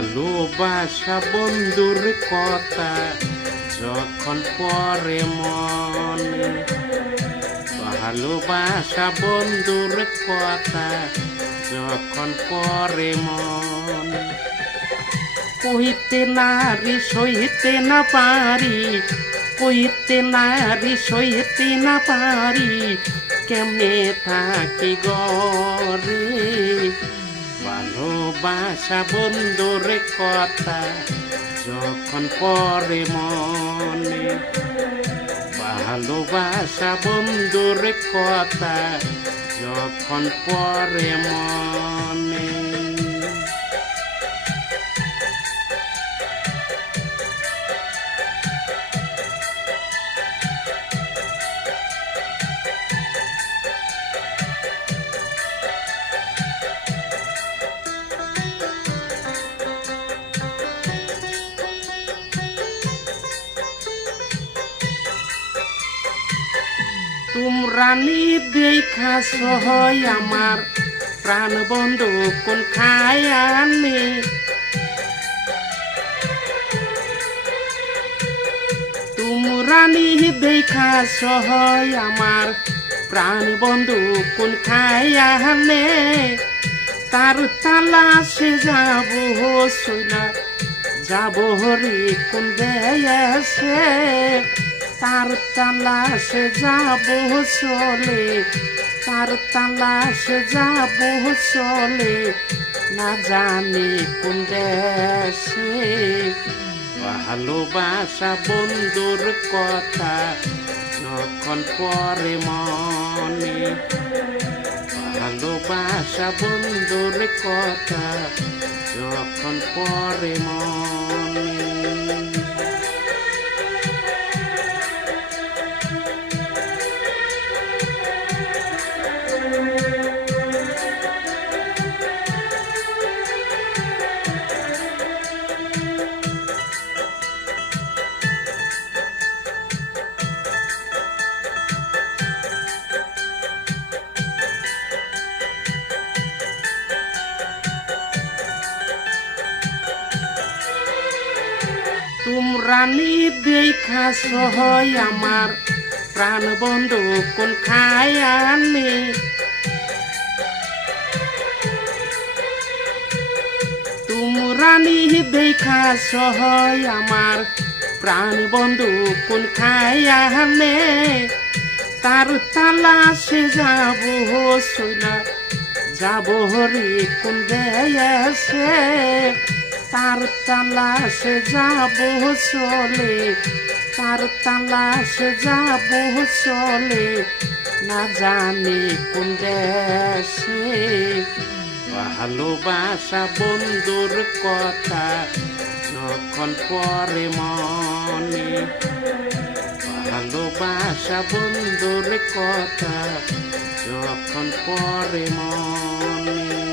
ভালোবাসা বন্ধুর কথা যখন পরে মনে, ভালোবাসা বন্ধুর কথা যখন পরে মনে, কইতে নারী সইতে না পারি, কইতে নারী সইতে না পারি, কেমনে থাকি গরে। ভালোবাসা বন্ধুর কথা যখন পরে মনে, ভালোবাসা বন্ধুর কথা যখন পরে মনে। তোমরা নি দেখা সহয় আমার প্রাণ বন্ধু কোন খায় আনে, তোমরা নি দেখা সহয় আমার প্রাণ বন্ধু কোন খায় আনে, তার তালাশে যাব সইলা যাব হরি কোন দেশে, তার তালাশে যাব চলে, তার তালাশে যাব চলে, না জানি কোন দেশে। ভালোবাসা বন্ধুর কথা যখন পরে মনে, ভালোবাসা বন্ধুর কথা যখন পরে মনে। তোমরা নি দেখা সহয় আমার প্রাণ বন্ধু কোন খায় আনে, তোমরা নি দেখা সহয় আমার প্রাণ বন্ধু কোন খায় আনে, তার তালাশে যাব সইলা যাব হরি কোন দেশে, তার তালাশে যাব চলে, তার তালাশে যাব চলে, না জানি কোন দেশে। ভালোবাসা বন্ধুর কথা যখন পরে মনে, ভালোবাসা বন্ধুর কথা যখন পরে মনে।